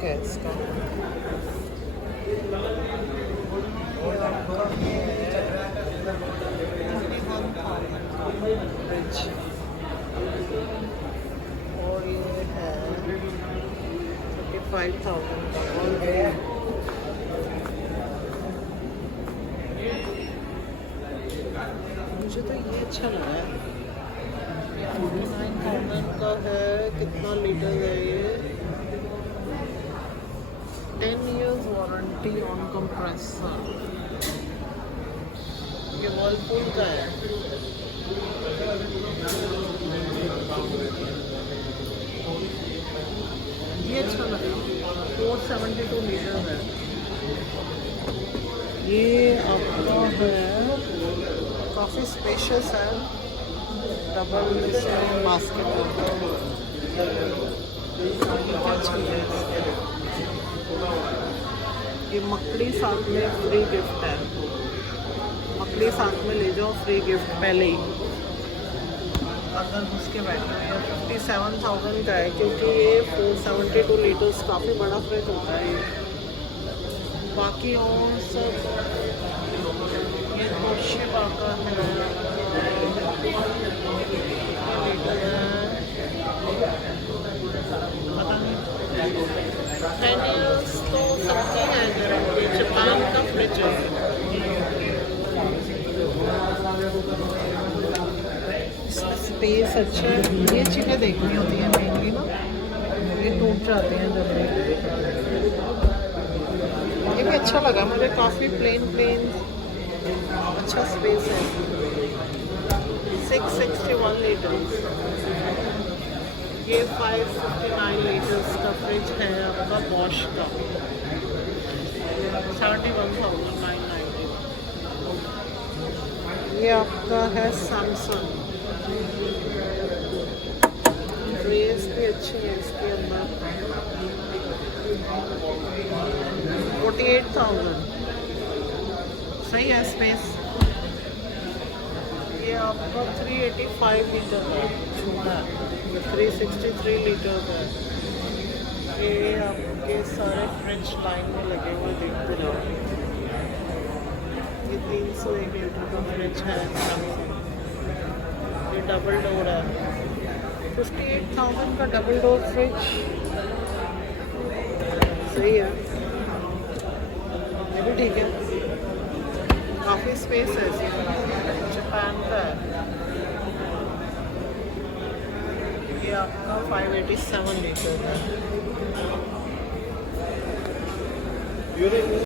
Look है इसका। Fridge और ये है 35,000 का। मुझे तो ये अच्छा लगा है। 49,000 का है। कितना लीटर है ये? 10 years वारंटी ऑन कंप्रेसर। ये वर्लपूल का है। ये अच्छा लगा। 472 लीटर है। ये आपका है, काफ़ी स्पेशियस है। डबल इसमें बास्केट ये मकड़ी साथ में फ्री गिफ्ट है। मकड़ी साथ में ले जाओ, फ्री गिफ्ट पहले ही अगर उसके बैठे हैं। 57,000 का है क्योंकि ये 472 लीटर्स काफ़ी बड़ा फ्रिज होता है ये। बाकी और सब ये तोशिबा का है। पता नहीं 10 years तो सबकी है। गारंटी जापान का फ्रिज है। इसमें स्पेस अच्छा है। ये चीज़ें देखनी होती हैं मेनली ना, ये टूट जाते हैं जल्दी। ये भी अच्छा लगा मुझे, काफ़ी प्लेन अच्छा स्पेस है। 661 लीटर। ये 559 लीटर्स का फ्रिज है आपका बॉश का। 71,990। ये आपका है सैमसंग। ट्रेस भी अच्छी है इसके अंदर। 48,000 सही है स्पेस। ये आपका 385 लीटर है, छोटा है। 363 लीटर है। ये आपके सारे फ्रिज लाइन में लगे हुए देखते जाओ। ये 301 लीटर का फ्रिज है सैमसंग। ये डबल डोर है। 58,000 का डबल डोर फ्रिज सही है। ये भी ठीक है, काफ़ी स्पेस है इसमें। जापान का है। ये आपका 587 लीटर है।